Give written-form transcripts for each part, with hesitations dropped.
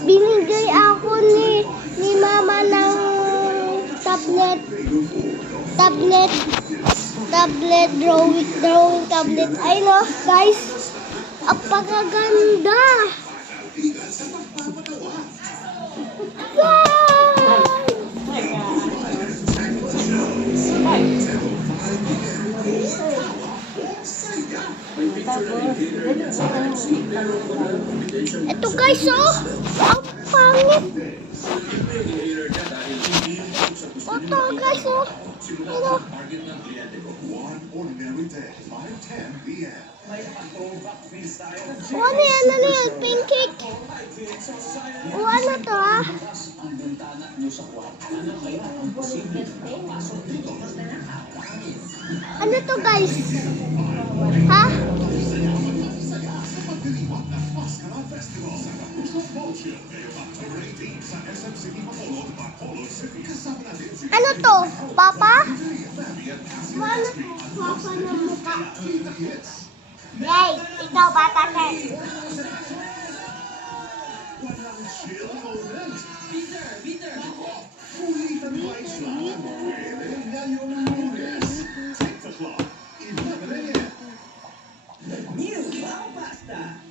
Binigay ako ni mama ng tablet, drawing tablet. Ay no, guys, ang pagkaganda. Ito guys, oh, ang pangit. Ito guys, oh, ano? Ano yan, pancake? O ano to, ah? Ano to guys? Ha? Ano to? Papa? Ano to? Papa ng mukha. Yay! Ikaw bata Ken.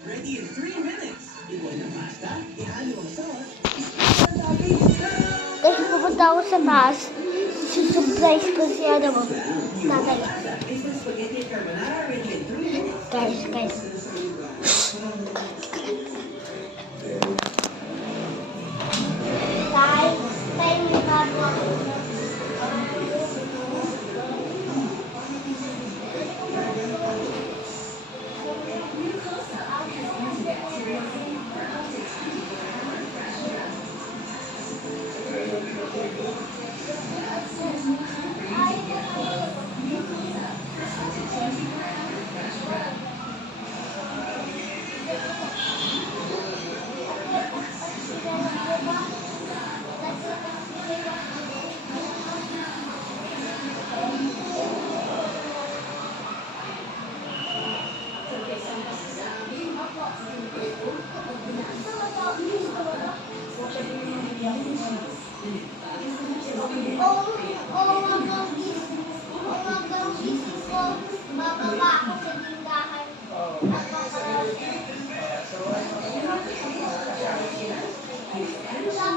Ready in 3 minutes. Guys, pupunta ako sa taas. Susurprise ko si ano mo. Tatay. Guys. Time na po. Bababa ako sa tindahan. Pwede na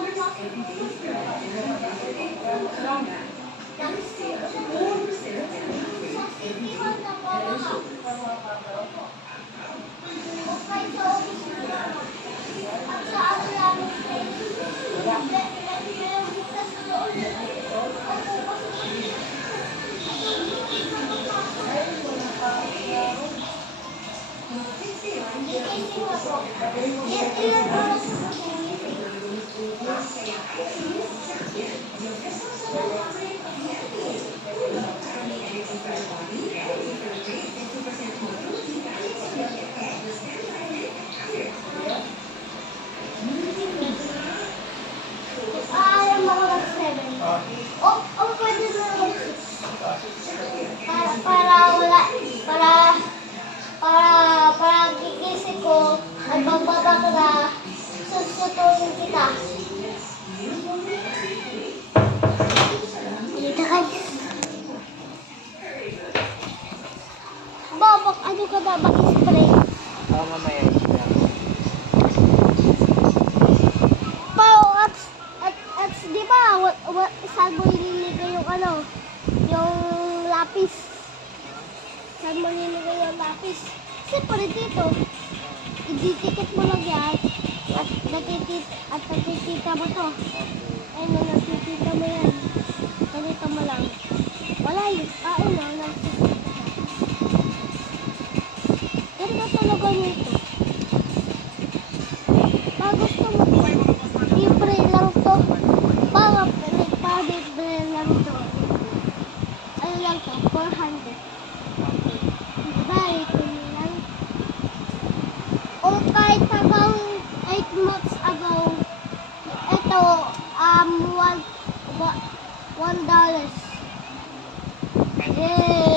para gigising ko at magbabakla, susutuin kita. Dito guys. Babak, ano ka ba? Mag-spray. Mamaya. At di ba, saan mo ililiga yung ano? Yung lapis. Saan mo nilagay yung lapis? Siyempre dito, ididikit mo lang yan at nakikita mo to. Ayun na, nakikita mo yan. Ganito mo lang. Wala yun. Ayun na, nakikita. Ganda talaga nito. Pag gusto mo, libre lang to. Pag-libre lang to. Ano lang to? 400. Bye, lang. Kung kahit hanggang 8 months ago, ito, $1. Yay!